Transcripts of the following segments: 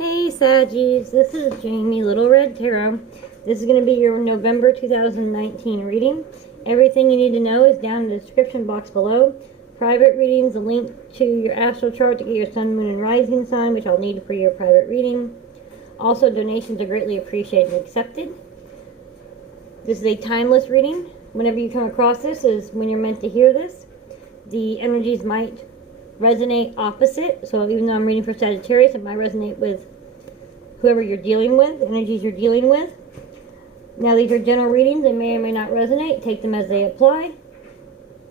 Hey Saggies, this is Jamie, Little Red Tarot. This is going to be your November 2019 reading. Everything you need to know is down in the description box below. Private readings, a link to your astral chart to get your sun, moon, and rising sign, which I'll need for your private reading. Also, donations are greatly appreciated and accepted. This is a timeless reading. Whenever you come across this is when you're meant to hear this. The energies might resonate opposite, so even though I'm reading for Sagittarius, it might resonate with whoever you're dealing with, energies you're dealing with. Now, these are general readings. They may or may not resonate. Take them as they apply.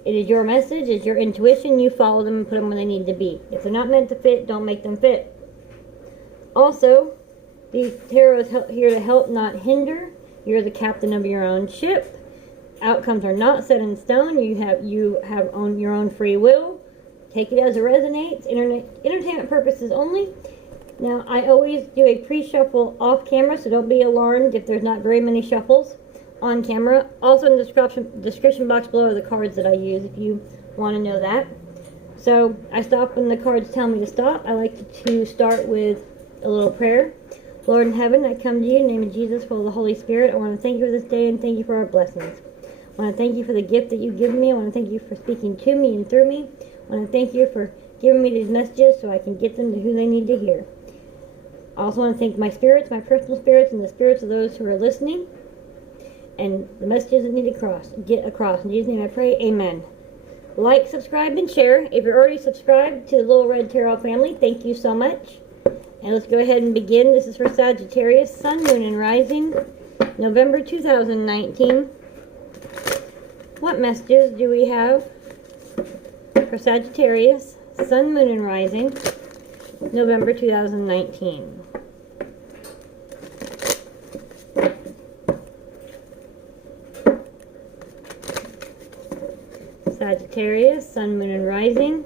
It is your message. It's your intuition. You follow them and put them where they need to be. If they're not meant to fit, don't make them fit. Also, the tarot is here to help, not hinder. You're the captain of your own ship. Outcomes are not set in stone. You have your own free will. Take it as it resonates. Entertainment purposes only. Now, I always do a pre-shuffle off camera, so don't be alarmed if there's not very many shuffles on camera. Also in the description box below are the cards that I use if you want to know that. So, I stop when the cards tell me to stop. I like to start with a little prayer. Lord in heaven, I come to you in the name of Jesus, full of the Holy Spirit. I want to thank you for this day and thank you for our blessings. I want to thank you for the gift that you've given me. I want to thank you for speaking to me and through me. I want to thank you for giving me these messages so I can get them to who they need to hear. I also want to thank my spirits, my personal spirits, and the spirits of those who are listening, and the messages that need to get across. In Jesus' name I pray, amen. Like, subscribe, and share. If you're already subscribed to the Little Red Tarot family, thank you so much. And let's go ahead and begin. This is for Sagittarius, Sun, Moon, and Rising, November 2019. What messages do we have for Sagittarius, Sun, Moon, and Rising, November 2019? Sagittarius, Sun, Moon, and Rising,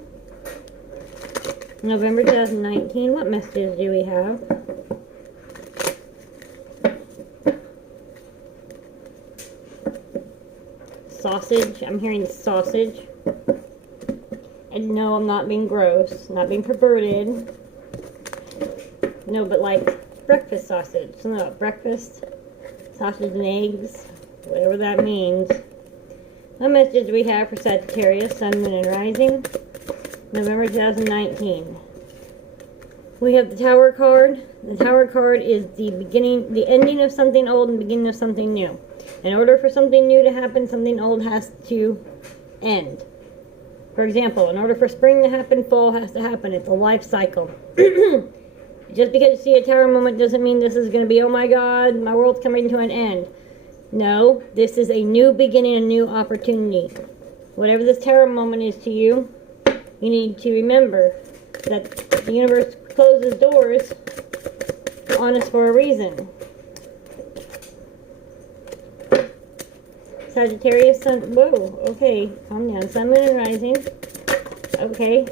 November 2019. What messages do we have? Sausage. I'm hearing sausage. And no, I'm not being gross, not being perverted. No, but like breakfast sausage. Something about breakfast, sausage and eggs, whatever that means. What messages do we have for Sagittarius, Sun, Moon, and Rising, November 2019? We have the Tower card. The Tower card is the beginning, the ending of something old and beginning of something new. In order for something new to happen, something old has to end. For example, in order for spring to happen, fall has to happen. It's a life cycle. Just because you see a tower moment doesn't mean this is going to be, oh my God, my world's coming to an end. No, this is a new beginning, a new opportunity. Whatever this tower moment is to you, you need to remember that the universe closes doors on us for a reason. Sagittarius, Sun, whoa, okay, calm down. Sun, Moon, and Rising, okay.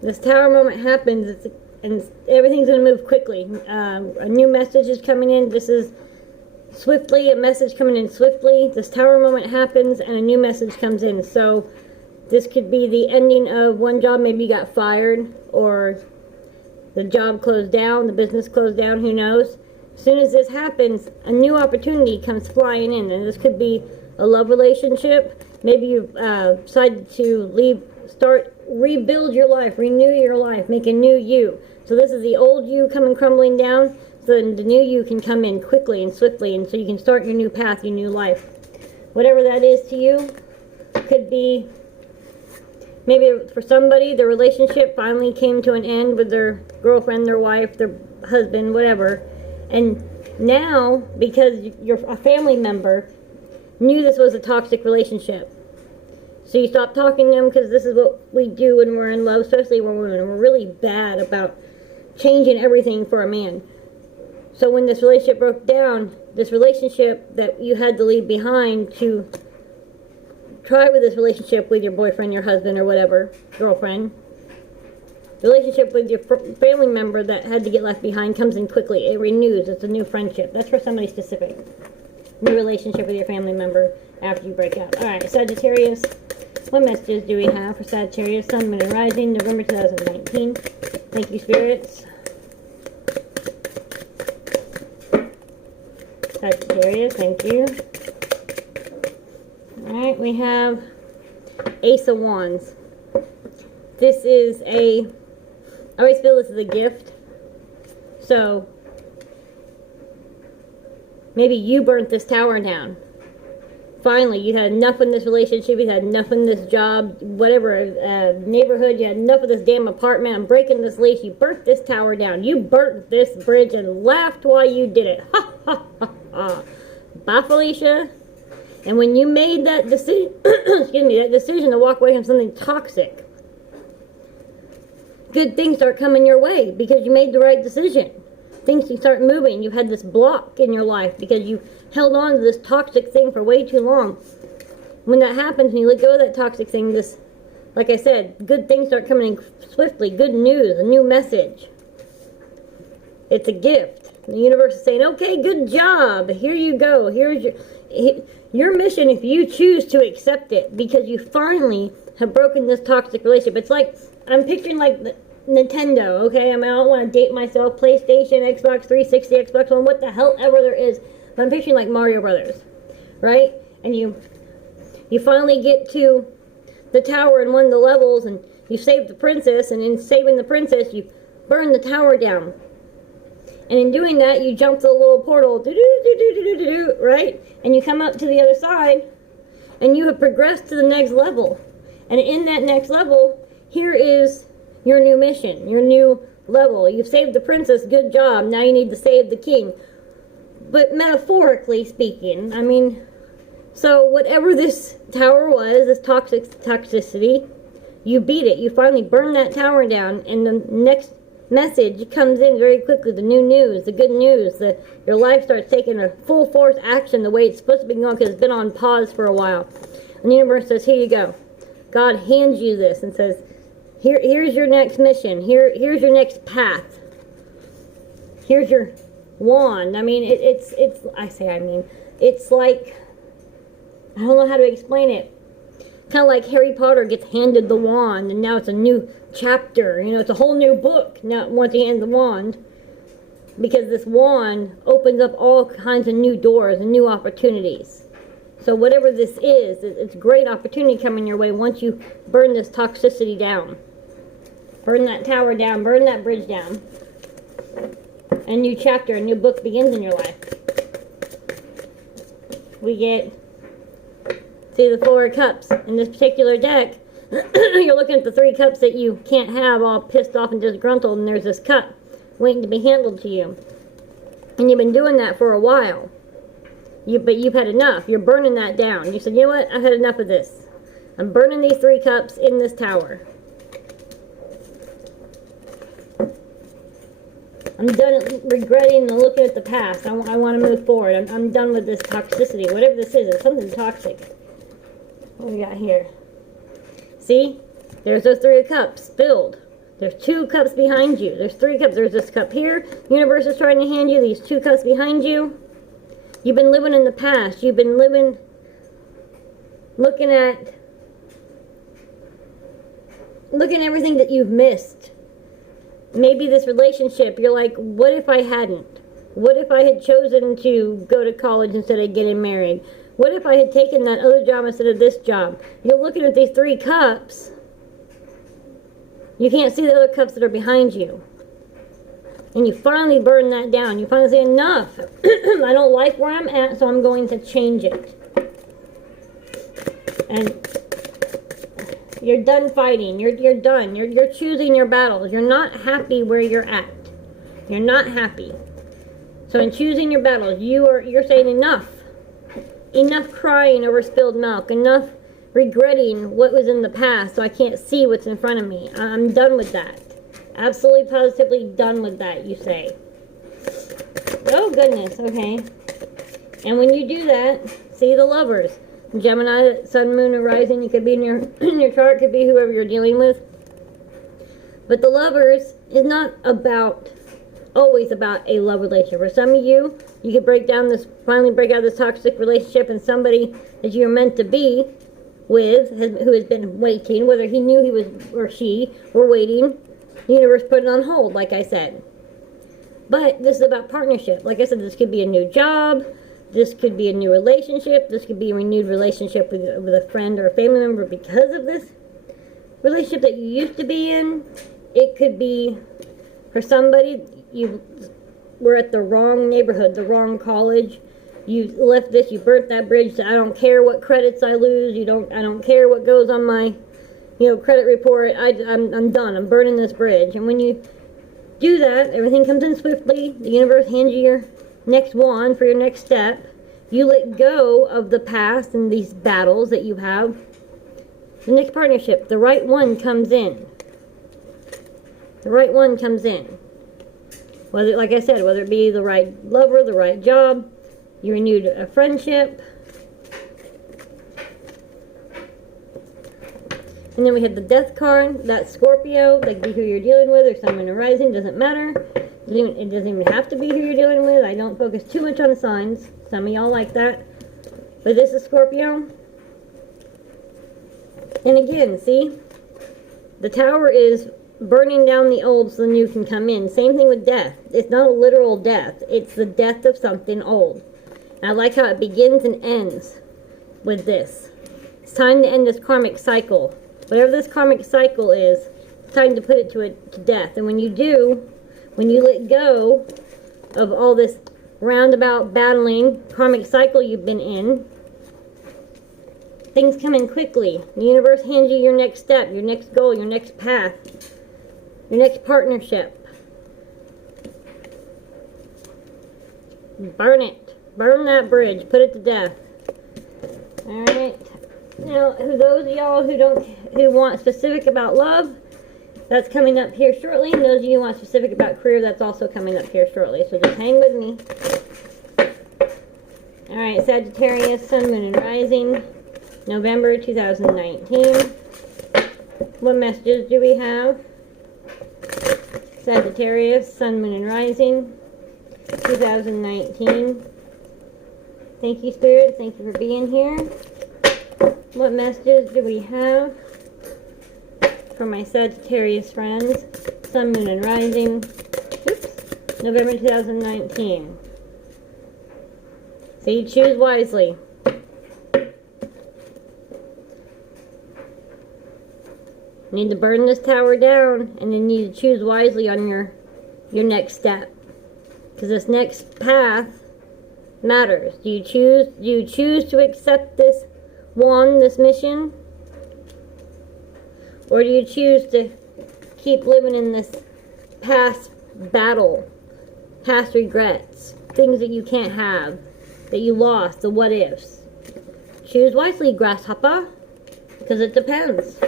This tower moment happens, and everything's going to move quickly. A new message is coming in. This is swiftly, a message coming in swiftly. This tower moment happens, and a new message comes in. So, this could be the ending of one job. Maybe you got fired, or the job closed down, the business closed down, who knows. As soon as this happens, a new opportunity comes flying in, and this could be a love relationship. Maybe you decided to rebuild your life, renew your life, make a new you. So this is the old you coming crumbling down, so then the new you can come in quickly and swiftly, and so you can start your new path, your new life. Whatever that is to you, could be, maybe for somebody, the relationship finally came to an end with their girlfriend, their wife, their husband, whatever. And now, because you're a family member, knew this was a toxic relationship. So you stop talking to them, because this is what we do when we're in love, especially when we're women. We're really bad about changing everything for a man. So when this relationship broke down, this relationship that you had to leave behind to try with this relationship with your boyfriend, your husband, or whatever, girlfriend, relationship with your family member that had to get left behind comes in quickly. It renews. It's a new friendship. That's for somebody specific. New relationship with your family member after you break up. Alright, Sagittarius, What messages do we have for Sagittarius, Sun, Moon, and Rising, November 2019? Thank you, spirits. Sagittarius, thank you. Alright, we have Ace of Wands. This is I always feel this is a gift. So, maybe you burnt this tower down. Finally, you had enough in this relationship, you had enough in this job, whatever, neighborhood, you had enough of this damn apartment, I'm breaking this lease, you burnt this tower down, you burnt this bridge and laughed while you did it. Ha ha ha ha. Bye, Felicia. And when you made that decision, excuse me, that decision to walk away from something toxic, good things start coming your way because you made the right decision. Things can start moving. You had this block in your life because you held on to this toxic thing for way too long. When that happens and you let go of that toxic thing, this, like I said, good things start coming in swiftly. Good news, a new message. It's a gift. The universe is saying, okay, good job. Here you go. Here's your mission if you choose to accept it, because you finally have broken this toxic relationship. It's like, I'm picturing like Nintendo, okay? I mean, I don't want to date myself. PlayStation, Xbox 360, Xbox One, what the hell ever there is. But I'm picturing like Mario Brothers, right? And you finally get to the tower in one of the levels, and you save the princess, and in saving the princess, you burn the tower down. And in doing that, you jump to the little portal, right? And you come up to the other side, and you have progressed to the next level. And in that next level, here is your new mission, your new level. You've saved the princess, good job. Now you need to save the king. But metaphorically speaking, I mean, so whatever this tower was, this toxicity, you beat it. You finally burn that tower down, and the next message comes in very quickly. The new news, the good news, your life starts taking a full force action the way it's supposed to be going, because it's been on pause for a while. And the universe says, here you go. God hands you this and says, here's your next mission. Here's your next path. Here's your wand. I mean, it's like, I don't know how to explain it. Kind of like Harry Potter gets handed the wand, and now it's a new chapter. You know, it's a whole new book now once he hands the wand, because this wand opens up all kinds of new doors and new opportunities. So whatever this is, it's a great opportunity coming your way once you burn this toxicity down. Burn that tower down, burn that bridge down. A new chapter, a new book begins in your life. We get, see, the Four of Cups in this particular deck. You're looking at the 3 cups that you can't have, all pissed off and disgruntled, and there's this cup waiting to be handled to you. And you've been doing that for a while. But you've had enough. You're burning that down. You said, you know what? I've had enough of this. I'm burning these 3 cups in this tower. I'm done regretting and looking at the past. I want to move forward. I'm done with this toxicity. Whatever this is, it's something toxic. What do we got here? See? There's those 3 cups filled. There's 2 cups behind you. There's 3 cups. There's this cup here. The universe is trying to hand you these 2 cups behind you. You've been living in the past. You've been looking at everything that you've missed. Maybe this relationship, you're like, what if I hadn't? What if I had chosen to go to college instead of getting married? What if I had taken that other job instead of this job? You're looking at these 3 cups. You can't see the other cups that are behind you. And you finally burn that down. You finally say, enough. I don't like where I'm at, so I'm going to change it. And you're done fighting. You're done. You're choosing your battles. You're not happy where you're at. You're not happy. So in choosing your battles, you're saying enough. Enough crying over spilled milk. Enough regretting what was in the past so I can't see what's in front of me. I'm done with that. Absolutely positively done with that, you say. Oh goodness, okay. And when you do that, see the Lovers. Gemini, Sun, Moon, and Rising, you could be in your chart, could be whoever you're dealing with. But the Lovers is not always about a love relationship. For some of you, finally break out of this toxic relationship, and somebody that you're meant to be with, who has been waiting, whether he knew he was or she were waiting, the universe put it on hold, like I said. But this is about partnership. Like I said, this could be a new job, this could be a new relationship, this could be a renewed relationship with a friend or a family member because of this relationship that you used to be in. It could be, for somebody, you were at the wrong neighborhood, the wrong college. You left this, you burnt that bridge. I don't care what credits I lose. I don't care what goes on my, credit report. I'm done. I'm burning this bridge. And when you do that, everything comes in swiftly. The universe hands you your next wand for your next step. You let go of the past and these battles that you have. The next partnership, the right one comes in. The right one comes in. Whether, like I said, whether it be the right lover, the right job, you renewed a friendship. And then we have the Death card. That's Scorpio. That could be who you're dealing with, or Sun, Moon, and Rising. Doesn't matter. It doesn't even have to be who you're dealing with. I don't focus too much on the signs. Some of y'all like that. But this is Scorpio. And again, see? The Tower is burning down the old so the new can come in. Same thing with death. It's not a literal death. It's the death of something old. And I like how it begins and ends with this. It's time to end this karmic cycle. Whatever this karmic cycle is, it's time to put it to death. And when you do, when you let go of all this roundabout battling karmic cycle you've been in, things come in quickly. The universe hands you your next step, your next goal, your next path, your next partnership. Burn it. Burn that bridge. Put it to death. Alright. Now, those of y'all who want specific about love, that's coming up here shortly. And those of you who want specific about career, that's also coming up here shortly. So just hang with me. Alright, Sagittarius, Sun, Moon, and Rising, November 2019. What messages do we have? Sagittarius, Sun, Moon, and Rising, 2019. Thank you, Spirit. Thank you for being here. What messages do we have for my Sagittarius friends? Sun, Moon, and Rising. Oops. November 2019. So you choose wisely. You need to burn this tower down, and then you need to choose wisely on your next step. Because this next path matters. Do you choose to accept this wand, this mission? Or do you choose to keep living in this past battle, past regrets, things that you can't have, that you lost, the what ifs? Choose wisely, grasshopper, because it depends.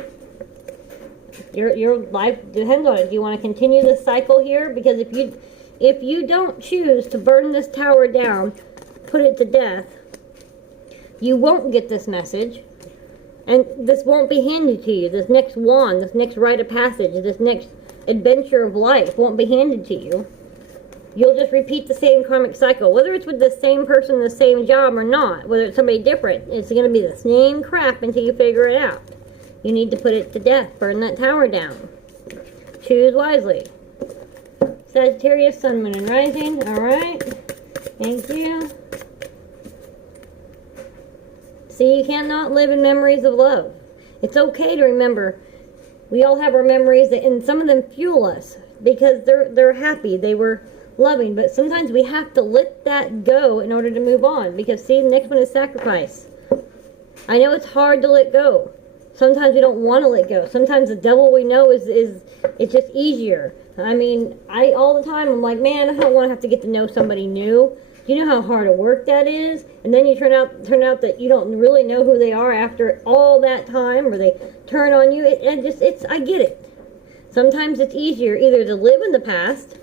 Your life depends on it. Do you want to continue this cycle here? Because if you don't choose to burn this tower down, put it to death, you won't get this message, and this won't be handed to you. This next wand, this next rite of passage, this next adventure of life won't be handed to you. You'll just repeat the same karmic cycle, whether it's with the same person, the same job, or not. Whether it's somebody different, it's going to be the same crap until you figure it out. You need to put it to death. Burn that tower down. Choose wisely. Sagittarius, Sun, Moon, and Rising. Alright. Thank you. See, you cannot live in memories of love. It's okay to remember. We all have our memories, and some of them fuel us because they're happy. They were loving. But sometimes we have to let that go in order to move on. Because, see, the next one is sacrifice. I know it's hard to let go. Sometimes we don't want to let go. Sometimes the devil we know is it's just easier. I mean, all the time I'm like, man, I don't want to have to get to know somebody new. Do you know how hard a work that is? And then you turn out that you don't really know who they are after all that time, or they turn on you. I get it. Sometimes it's easier either to live in the past,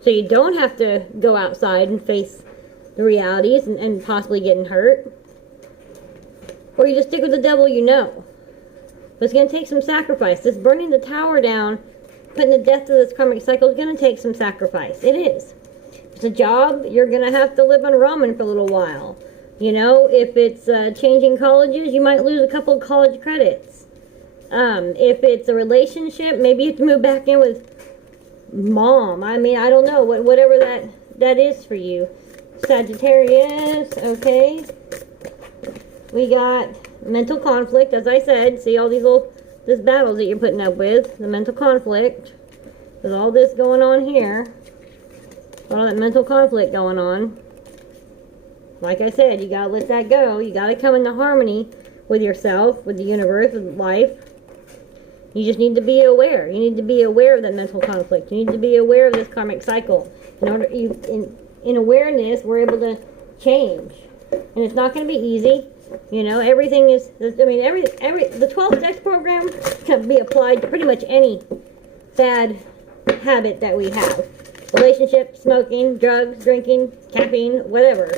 so you don't have to go outside and face the realities and possibly getting hurt, or you just stick with the devil you know. But it's going to take some sacrifice. This burning the tower down, putting the death to this karmic cycle is going to take some sacrifice. It is. If it's a job, you're going to have to live on ramen for a little while. You know, if it's changing colleges, you might lose a couple of college credits. If it's a relationship, maybe you have to move back in with mom. I mean, I don't know, whatever that is for you. Sagittarius, okay. We got mental conflict, as I said. See all these this battles that you're putting up with. The mental conflict. There's all this going on here. All that mental conflict going on. Like I said, you gotta let that go. You gotta come into harmony with yourself, with the universe, with life. You just need to be aware. You need to be aware of that mental conflict. You need to be aware of this karmic cycle. In awareness, we're able to change. And it's not going to be easy. You know, everything is, I mean, the 12 steps program can be applied to pretty much any bad habit that we have. Relationship, smoking, drugs, drinking, caffeine, whatever.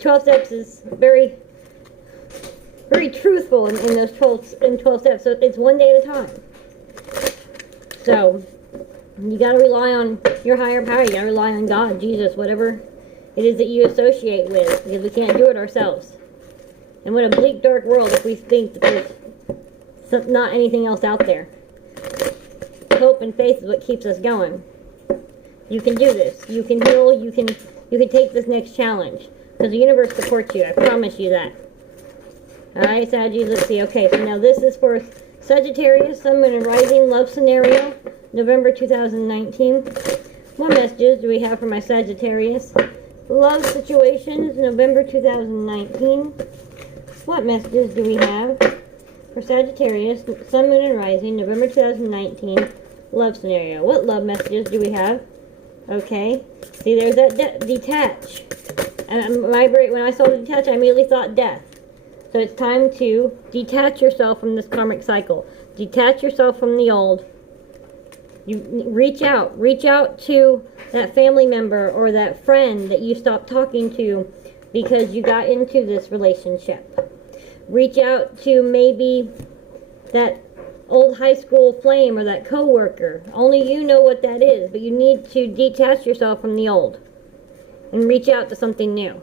12 steps is very, very truthful in those 12 steps. So it's one day at a time. So you got to rely on your higher power. You got to rely on God, Jesus, whatever it is that you associate with, because we can't do it ourselves. And what a bleak, dark world if we think that there's not anything else out there. Hope and faith is what keeps us going. You can do this. You can heal. You can take this next challenge, because the universe supports you. I promise you that. Alright, Saggies, let's see. Okay, so now this is for Sagittarius, Sun, Moon, and Rising love scenario, November 2019. What messages do we have for my Sagittarius? Love situations, November 2019. What messages do we have for Sagittarius, Sun, Moon, and Rising, November 2019, love scenario? What love messages do we have? Okay, see, there's that detach. And when I saw the detach, I immediately thought death. So it's time to detach yourself from this karmic cycle. Detach yourself from the old. You reach out to that family member or that friend that you stopped talking to because you got into this relationship. Reach out to maybe that old high school flame or that coworker. Only you know what that is, but you need to detach yourself from the old and reach out to something new.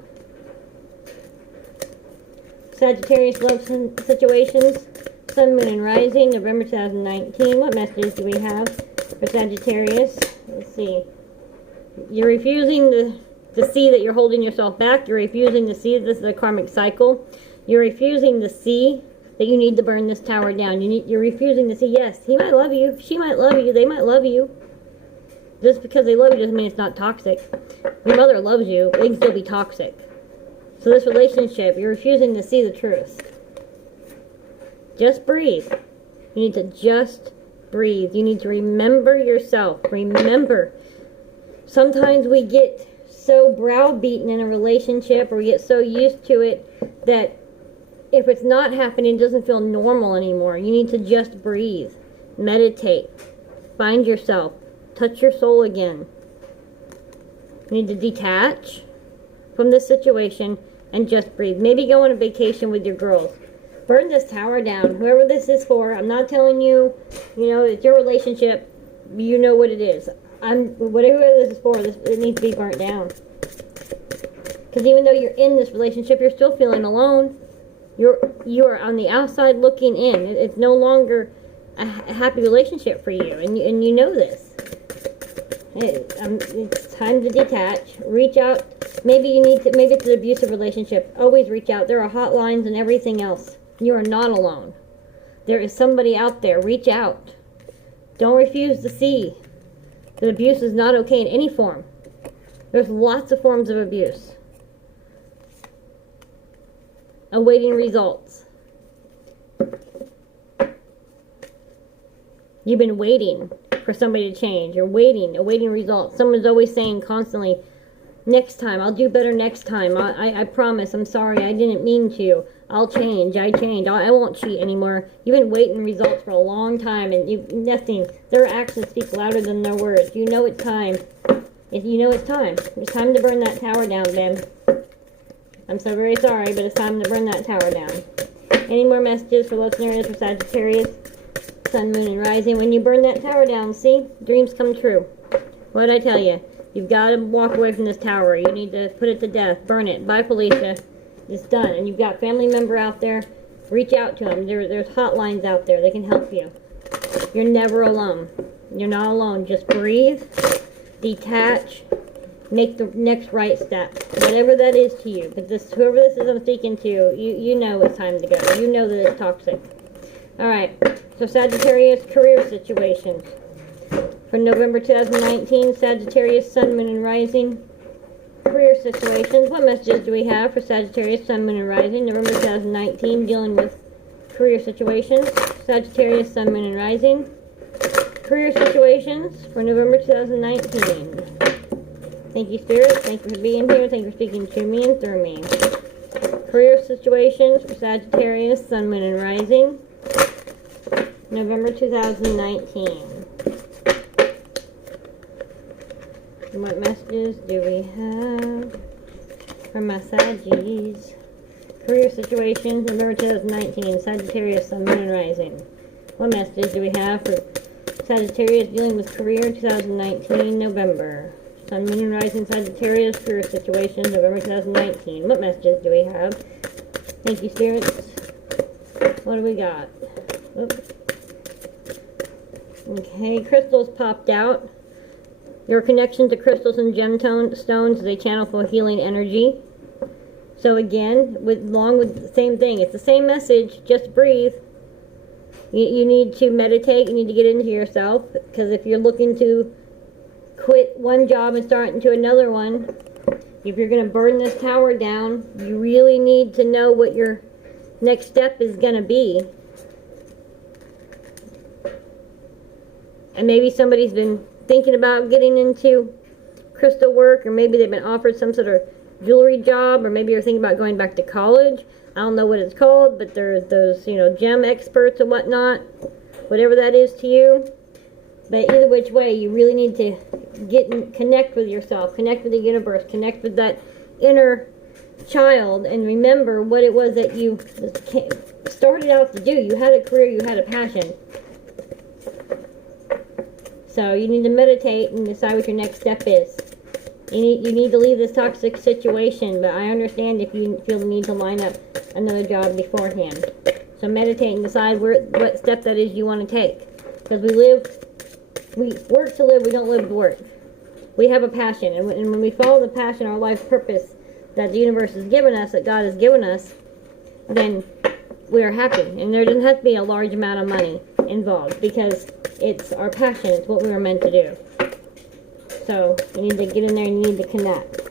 Sagittarius love situations, Sun, Moon, and Rising, November 2019. What messages do we have for Sagittarius? Let's see. You're refusing to see that you're holding yourself back. You're refusing to see that this is a karmic cycle. You're refusing to see that you need to burn this tower down. You're refusing to see, yes, he might love you, she might love you, they might love you. Just because they love you doesn't mean it's not toxic. Your mother loves you, it can still be toxic. So this relationship, you're refusing to see the truth. Just breathe. You need to just breathe. You need to remember yourself. Remember. Sometimes we get so browbeaten in a relationship, or we get so used to it, that if it's not happening, it doesn't feel normal anymore. You need to just breathe. Meditate. Find yourself. Touch your soul again. You need to detach from this situation and just breathe. Maybe go on a vacation with your girls. Burn this tower down. Whoever this is for, I'm not telling you, it's your relationship. You know what it is. Whatever this is for, it needs to be burnt down. Because even though you're in this relationship, you're still feeling alone. You are on the outside looking in. It's no longer a happy relationship for you, and you know this. It's time to detach. Reach out. Maybe it's an abusive relationship. Always reach out. There are hotlines and everything else. You are not alone. There is somebody out there. Reach out. Don't refuse to see that abuse is not okay in any form. There's lots of forms of abuse. Awaiting results. You've been waiting for somebody to change. You're awaiting results. Someone's always saying constantly, next time, I'll do better next time. I promise, I'm sorry, I didn't mean to. I'll change, I won't cheat anymore. You've been waiting results for a long time, and nothing. Their actions speak louder than their words. You know it's time. You know it's time. It's time to burn that tower down, babe. I'm so very sorry, but it's time to burn that tower down. Any more messages for love scenarios for Sagittarius, Sun, Moon, and Rising? When you burn that tower down, see? Dreams come true. What did I tell you? You've got to walk away from this tower. You need to put it to death. Burn it. Bye, Felicia. It's done. And you've got family member out there, reach out to them. There's hotlines out there. They can help you. You're never alone. You're not alone. Just breathe, detach, make the next right step. Whatever that is to you. But whoever this is I'm speaking to, you know it's time to go. You know that it's toxic. Alright, so Sagittarius career situations. For November 2019, Sagittarius, Sun, Moon, and Rising. Career situations. What messages do we have for Sagittarius, Sun, Moon, and Rising? November 2019, dealing with career situations. Sagittarius, Sun, Moon, and Rising. Career situations for November 2019. Thank you, Spirit. Thank you for being here. Thank you for speaking to me and through me. Career situations for Sagittarius, Sun, Moon, and Rising. November 2019. What messages do we have for my Saggies? Career situations, November 2019, Sagittarius, Sun, Moon, and Rising. What messages do we have for Sagittarius dealing with career 2019, November? Sun, Moon, and Rising, Sagittarius, career situations, November 2019. What messages do we have? Thank you, spirits. What do we got? Oops. Okay, crystals popped out. Your connection to crystals and gemstones is a channel for healing energy. So again, along with the same thing, it's the same message, just breathe. You need to meditate, you need to get into yourself, because if you're looking to quit one job and start into another one, if you're going to burn this tower down, you really need to know what your next step is going to be. And maybe somebody's been thinking about getting into crystal work, or maybe they've been offered some sort of jewelry job, or maybe you're thinking about going back to college. I don't know what it's called, but there's those, gem experts and whatnot, whatever that is to you. But either which way, you really need to connect with yourself, connect with the universe, connect with that inner child, and remember what it was that you started out to do. You had a career, you had a passion. So you need to meditate and decide what your next step is. You need to leave this toxic situation, but I understand if you feel the need to line up another job beforehand. So meditate and decide what step that is you want to take. Because we work to live, we don't live to work. We have a passion, and when we follow the passion, our life purpose that the universe has given us, that God has given us, then we are happy. And there doesn't have to be a large amount of money involved, because it's our passion, it's what we were meant to do. So you need to get in there and you need to connect.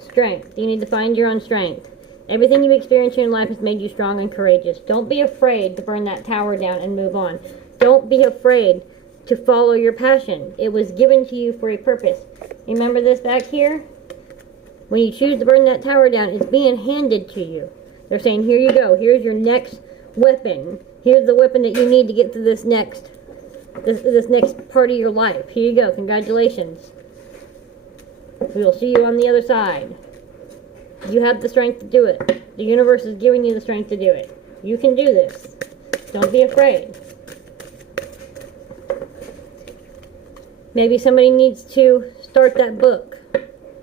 Strength. You need to find your own strength. Everything you experience in your life has made you strong and courageous. Don't be afraid to burn that tower down and move on. Don't be afraid to follow your passion. It was given to you for a purpose. Remember this back here? When you choose to burn that tower down, it's being handed to you. They're saying, here you go. Here's your next weapon. Here's the weapon that you need to get to this next part of your life. Here you go. Congratulations. We'll see you on the other side. You have the strength to do it. The universe is giving you the strength to do it. You can do this. Don't be afraid. Maybe somebody needs to start that book.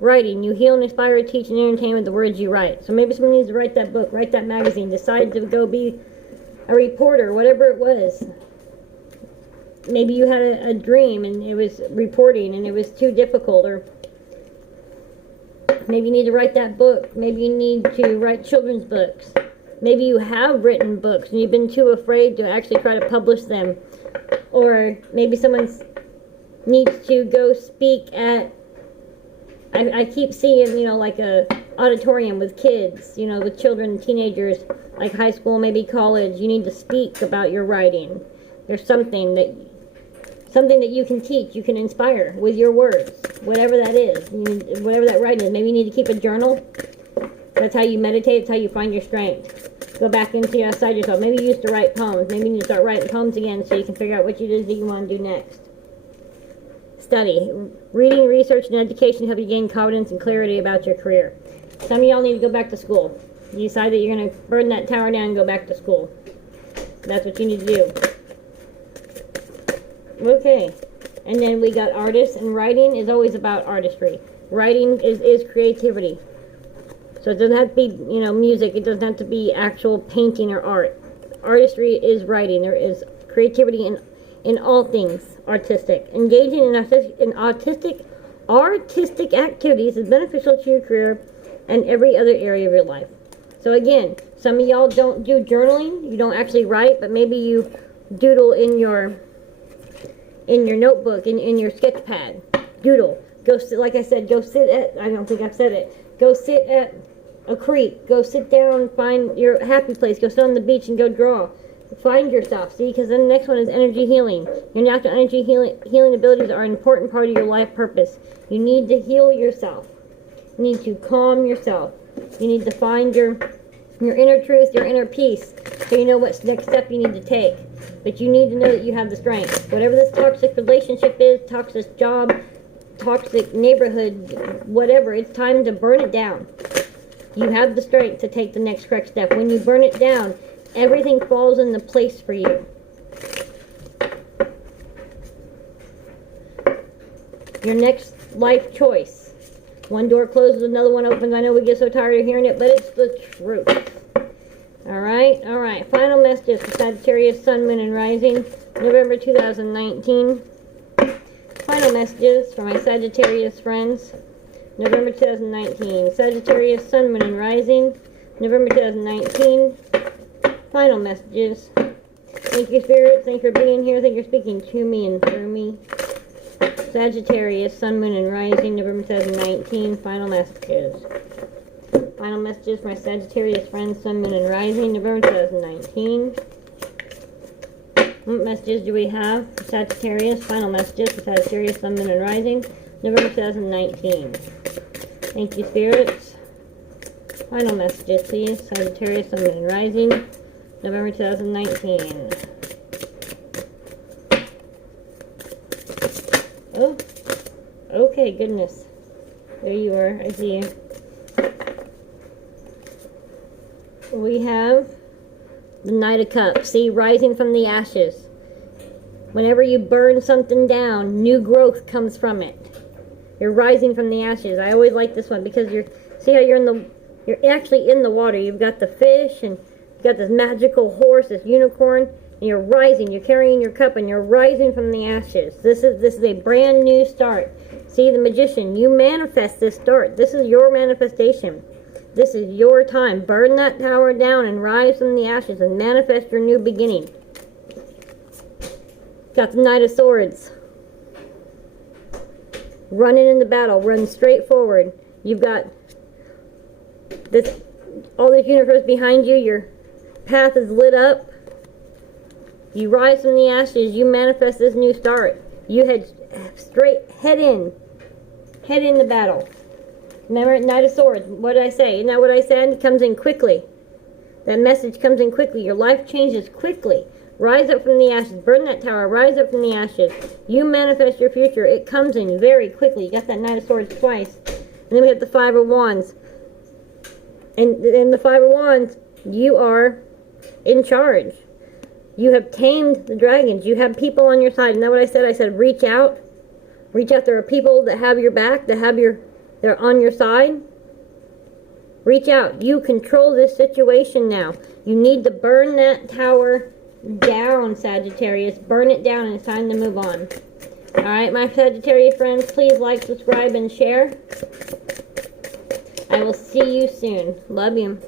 Writing. You heal and inspire, teach, and entertain with the words you write. So maybe somebody needs to write that book, write that magazine, decide to go be a reporter, whatever it was. Maybe you had a dream and it was reporting and it was too difficult, or maybe you need to write that book. Maybe you need to write children's books. Maybe you have written books and you've been too afraid to actually try to publish them. Or maybe someone needs to go speak at, I keep seeing, like a auditorium with kids, with children and teenagers, like high school, maybe college. You need to speak about your writing. There's something that you can teach, you can inspire with your words, whatever that is, whatever that writing is. Maybe you need to keep a journal. That's how you meditate. It's how you find your strength. Go back outside yourself. Maybe you used to write poems. Maybe you need to start writing poems again so you can figure out what it is that you want to do next. Study. Reading, research, and education help you gain confidence and clarity about your career. Some of y'all need to go back to school. You decide that you're going to burn that tower down and go back to school. That's what you need to do. Okay, and then we got artists, and writing is always about artistry. Writing is creativity. So it doesn't have to be, you know, music. It doesn't have to be actual painting or art. Artistry is writing. There is creativity in all things artistic. Engaging in artistic activities is beneficial to your career and every other area of your life. So again, some of y'all don't do journaling. You don't actually write, but maybe you doodle in your notebook, in your sketch pad. Doodle. Go sit, like I said, go sit at, I don't think I've said it, go sit at a creek. Go sit down, find your happy place. Go sit on the beach and go draw. Find yourself, see, because then the next one is energy healing. Your natural energy healing abilities are an important part of your life purpose. You need to heal yourself. You need to calm yourself. You need to find your inner truth, your inner peace, so you know what next step you need to take. But you need to know that you have the strength. Whatever this toxic relationship is, toxic job, toxic neighborhood, whatever, it's time to burn it down. You have the strength to take the next correct step. When you burn it down, everything falls into place for you. Your next life choice. One door closes, another one opens. I know we get so tired of hearing it, but it's the truth. Alright. Final messages for Sagittarius, Sun, Moon, and Rising, November 2019. Final messages for my Sagittarius friends, November 2019. Sagittarius, Sun, Moon, and Rising, November 2019. Final messages. Thank you, Spirit. Thank you for being here. Thank you for speaking to me and through me. Sagittarius, Sun, Moon, and Rising, November 2019. Final messages. Final messages for my Sagittarius friends, Sun, Moon, and Rising, November 2019. What messages do we have for Sagittarius? Final messages for Sagittarius, Sun, Moon, and Rising, November 2019. Thank you, spirits. Final messages, please. Sagittarius, Sun, Moon, and Rising, November 2019. Oh, okay, goodness. There you are. I see you. We have the Knight of Cups. See, rising from the ashes. Whenever you burn something down, new growth comes from it. You're rising from the ashes. I always like this one because see how you're actually in the water. You've got the fish and you've got this magical horse, this unicorn, and you're rising. You're carrying your cup and you're rising from the ashes. This is a brand new start. See, the Magician, you manifest this start. This is your manifestation. This is your time. Burn that tower down and rise from the ashes and manifest your new beginning. Got the Knight of Swords. Running in the battle. Run straight forward. You've got all this universe behind you. Your path is lit up. You rise from the ashes. You manifest this new start. You head straight, head in the battle. Remember, Knight of Swords, what did I say? Isn't that what I said? It comes in quickly. That message comes in quickly. Your life changes quickly. Rise up from the ashes. Burn that tower. Rise up from the ashes. You manifest your future. It comes in very quickly. You got that Knight of Swords twice. And then we have the Five of Wands. And in the Five of Wands, you are in charge. You have tamed the dragons. You have people on your side. Isn't that what I said? I said reach out. Reach out. There are people that have your back, they're on your side. Reach out. You control this situation now. You need to burn that tower down, Sagittarius. Burn it down, and it's time to move on. Alright, my Sagittarius friends, please like, subscribe, and share. I will see you soon. Love you.